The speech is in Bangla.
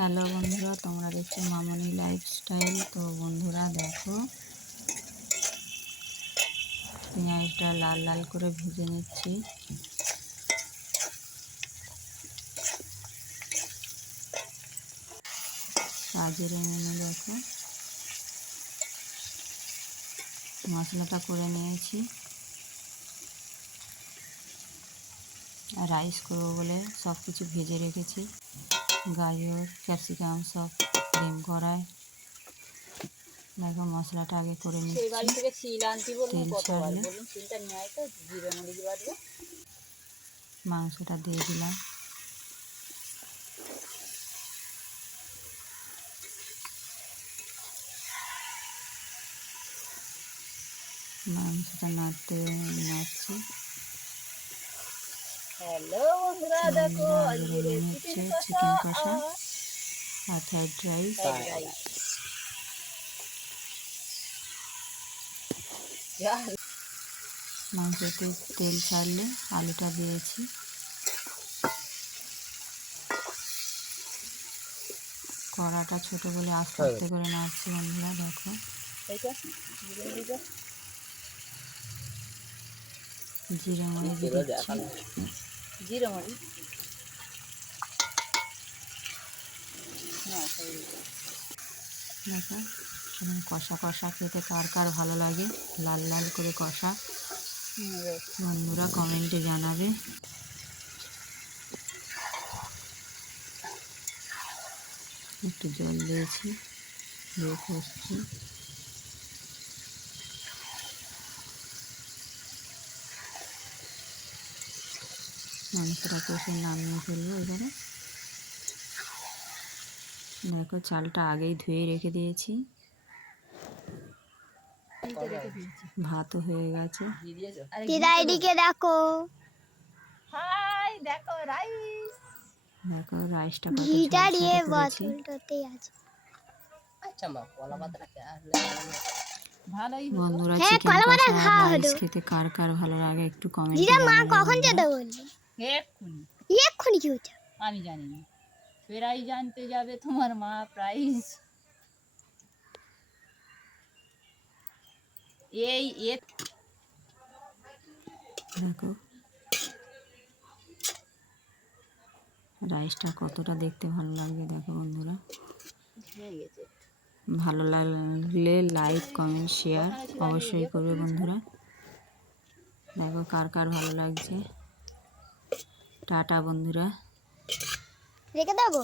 হ্যালো বন্ধুরা, তোমরা দেখছ মামনি লাইফস্টাইল তো বন্ধুরা দেখো, পেঁয়াজটা লাল লাল করে ভেজে নিচ্ছি। কাজের মেনু দেখো, মশলাটা করে নিয়েছি। রাইস করব বলে সব কিছু ভেজে রেখেছি। গাজর ক্যাপসিকাম সব ডিম কড়াই। দেখো মশলাটা আগে করে নিচ্ছি। তেল ছাড়লে। মাংসটা দিয়ে দিলাম। মাংসটা নাড়তে নাড়ছি। হ্যালো বন্ধুরা দেখো চিকেন কষা। আর ফ্রাইড রাইস মাংসতে তেল ছাড়লে আলুটা দিয়েছি। কড়াটা ছোট বলে আস্তে আস্তে করে নাড়ছি বন্ধুরা দেখো। জিরে মরিচ দিচ্ছি। জিরে দেখো কষা কষা খেতে কার কার ভালো লাগে? লাল লাল করে কষা। বন্ধুরা কমেন্টে জানাবে। একটু জল দিয়েছি, দিয়ে কষছি। মাংসটা কষে নামিয়ে ফেলব এবারে। দেখো চালটা আগেই ধুয়ে রেখে দিয়েছি। ভাতও হয়ে গেছে। দেখো। হাই দেখো রাইস। দেখো রাইসটা কত ঘিটা দিয়ে। বোতলটাতেই আছে। আচ্ছা মা কলা পাতা বন্ধুরা হ্যাঁ, চিকেন কষা রাইস খেতে কার কার ভালো লাগে একটু কমেন্ট দিদা মা কখন যেতে বললি? এক্ষুনি। এক্ষুনি কি হচ্ছে আমি জানি না। প্রাইজ জানতে যাবে তোমার মা প্রাইজ। এই এ দেখো। রাইসটা কতটা দেখতে ভালো লাগবে দেখো বন্ধুরা। ভালো লাগলে লাইক কমেন্ট শেয়ার অবশ্যই করবে বন্ধুরা। দেখো কার কার ভালো লাগছে। টাটা বন্ধুরা রেখে দেবো।